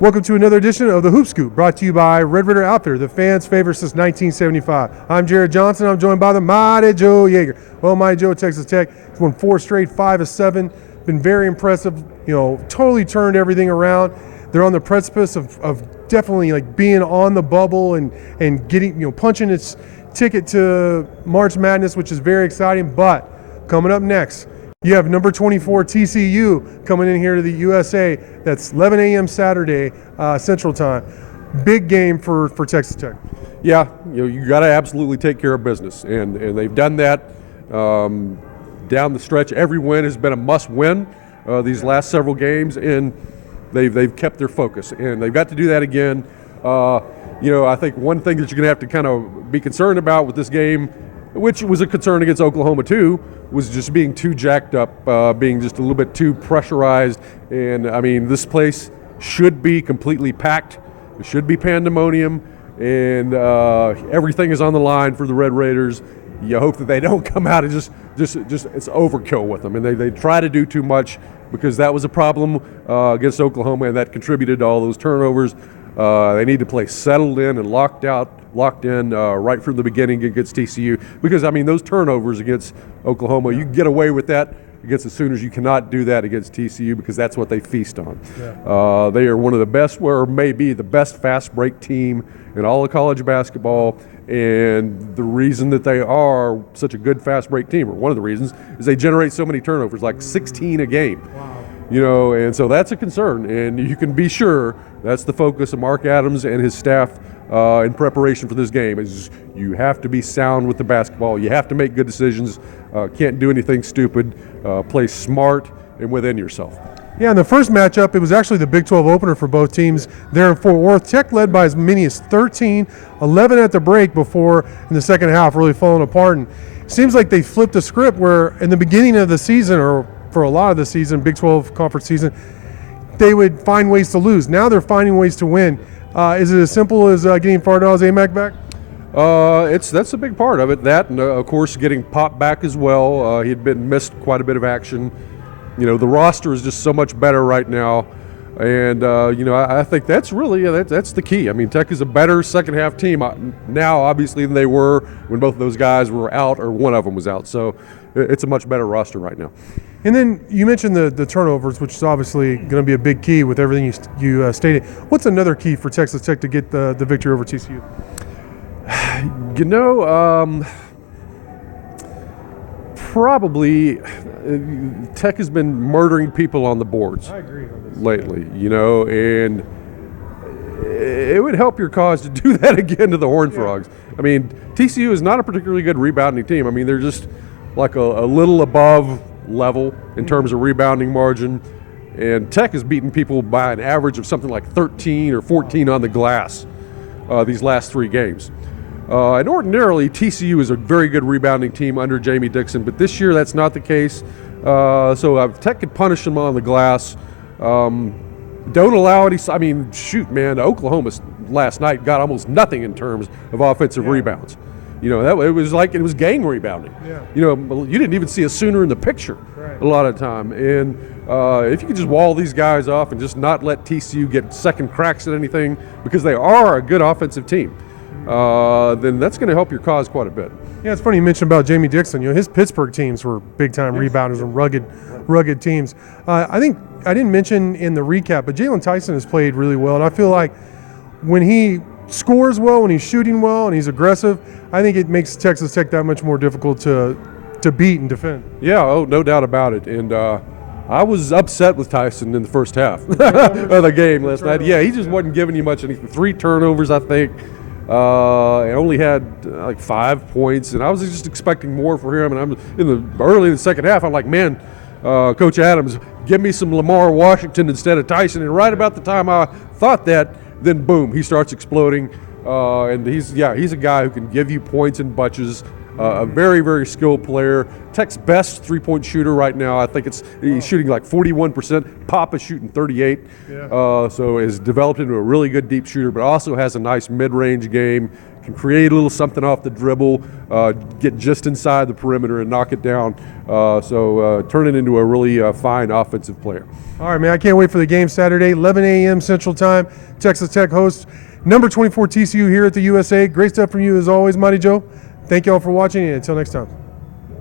Welcome to another edition of the Hoop Scoop, brought to you by Red Ritter Outfitter, the fans' favorite since 1975. I'm Jared Johnson. I'm joined by the Mighty Joe Yeager. Well, Mighty Joe at Texas Tech has won 4 straight, 5 of 7. Been very impressive. Totally turned everything around. They're on the precipice of definitely like being on the bubble and getting punching its ticket to March Madness, which is very exciting. But coming up next, you have number 24 TCU coming in here to the USA. That's 11 a.m. Saturday Central Time. Big game for Texas Tech. Yeah, you got to absolutely take care of business, and they've done that down the stretch. Every win has been a must-win these last several games, and they've kept their focus, and they've got to do that again. I think one thing that you're going to have to kind of be concerned about with this game, which was a concern against Oklahoma too, was just being too jacked up, being just a little bit too pressurized. And I mean, this place should be completely packed. It should be pandemonium, and everything is on the line for the Red Raiders. You hope that they don't come out and just it's overkill with them, and they try to do too much, because that was a problem against Oklahoma, and that contributed to all those turnovers. They need to play settled in and locked in right from the beginning against TCU, because I mean, those turnovers against Oklahoma, you can get away with that against the Sooners. You cannot do that against TCU, because that's what they feast on. Yeah. They are one of the best, or maybe the best fast break team in all of college basketball. And the reason that they are such a good fast break team, or one of the reasons, is they generate so many turnovers, like 16 a game. Wow. And so that's a concern, and you can be sure that's the focus of Mark Adams and his staff in preparation for this game. Is you have to be sound with the basketball. You have to make good decisions. Can't do anything stupid. Play smart and within yourself. Yeah, in the first matchup, it was actually the Big 12 opener for both teams there in Fort Worth. Tech led by as many as 13, 11 at the break before in the second half really falling apart. And it seems like they flipped the script where in the beginning of the season, or for a lot of the season, Big 12 conference season, they would find ways to lose. Now they're finding ways to win. Is it as simple as getting Fardal's AMAC back? That's a big part of it. That, and of course, getting Pop back as well. He had been missed quite a bit of action. The roster is just so much better right now, and I think that's really that's the key. I mean, Tech is a better second half team now, obviously, than they were when both of those guys were out, or one of them was out. So it's a much better roster right now. And then you mentioned the turnovers, which is obviously going to be a big key with everything you stated. What's another key for Texas Tech to get the victory over TCU? Probably Tech has been murdering people on the boards. I agree on this lately, and it would help your cause to do that again to the Horned Frogs. I mean, TCU is not a particularly good rebounding team. I mean, they're just like a little above level in terms of rebounding margin, and Tech has beaten people by an average of something like 13 or 14 on the glass these last 3 games. And ordinarily, TCU is a very good rebounding team under Jamie Dixon, but this year that's not the case. So if Tech could punish them on the glass, don't allow any. I mean, shoot, man, Oklahoma last night got almost nothing in terms of offensive rebounds. It was gang rebounding. Yeah. You didn't even see a Sooner in the picture a lot of the time. And if you could just wall these guys off and just not let TCU get second cracks at anything, because they are a good offensive team, then that's going to help your cause quite a bit. Yeah, it's funny you mentioned about Jamie Dixon. His Pittsburgh teams were big-time rebounders and rugged teams. I think I didn't mention in the recap, but Jalen Tyson has played really well, and I feel like when he scores well, when he's shooting well, and he's aggressive, I think it makes Texas Tech that much more difficult to beat and defend. Yeah, no doubt about it. And I was upset with Tyson in the first half of the game last night. Yeah, he just wasn't giving you much anything. 3 turnovers, I think. I only had like 5 points, and I was just expecting more for him. And I'm early in the second half, I'm like, man, Coach Adams, give me some Lamar Washington instead of Tyson. And right about the time I thought that, then boom, he starts exploding. And he's a guy who can give you points in bunches. A very, very skilled player. Tech's best three-point shooter right now. I think he's shooting like 41%. Pop is shooting 38. Yeah. So has developed into a really good deep shooter, but also has a nice mid-range game. can create a little something off the dribble, get just inside the perimeter and knock it down. So turn it into a really fine offensive player. All right, man, I can't wait for the game Saturday, 11 a.m. Central Time. Texas Tech hosts number 24 TCU here at the USA. Great stuff from you as always, Mighty Joe. Thank you all for watching, and until next time.